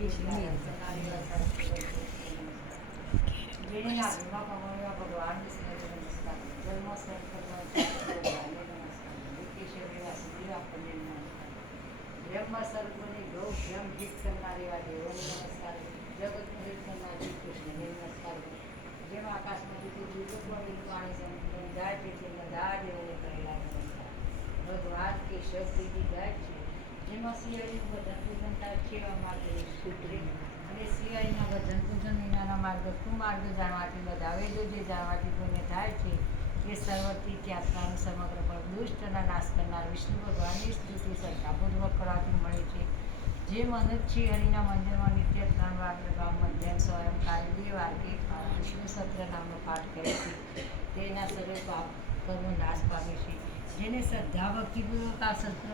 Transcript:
સર્વને ગૌ ભ્રમ હિત કરનારી આ દેવોને નમસ્કાર. જગતનું હિત કરનાર શ્રી કૃષ્ણને નમસ્કાર. જેમ આકાશમાંથી પાણી સમુદ્રની ગાય છે તે બધા દેવોને કરેલા નમસ્કાર. ભગવાન કે શબ્દની ગાય છે જેમાં શિયાળીનું ભજન પૂજન થાય છે એવા માર્ગ સૂત્રે અને શિયાળીના ભજન પૂજન વિનાના માર્ગ કુમાર્ગ જાણવાથી બધા વેદો જે જાણવાથી પુણ્ય થાય છે એ સર્વથી ત્યાગનારું સમગ્ર પર દુષ્ટના નાશ કરનાર વિષ્ણુ ભગવાનની સ્તુતિ શ્રદ્ધાપૂર્વક કરવાથી મળે છે. જે મનુષ્ય શ્રી હરિના મંદિરમાં નિત્ય 3 વાર ગામ મધ્યાહન સ્વયંકાળી 2 વાર વિષ્ણુ સત્ર નામનો પાઠ કરે છે તેના સર્વ પાપ કર્મ નાશ પામે છે. જેને શ્રદ્ધા ભક્તિપૂર્વક આ સત્ર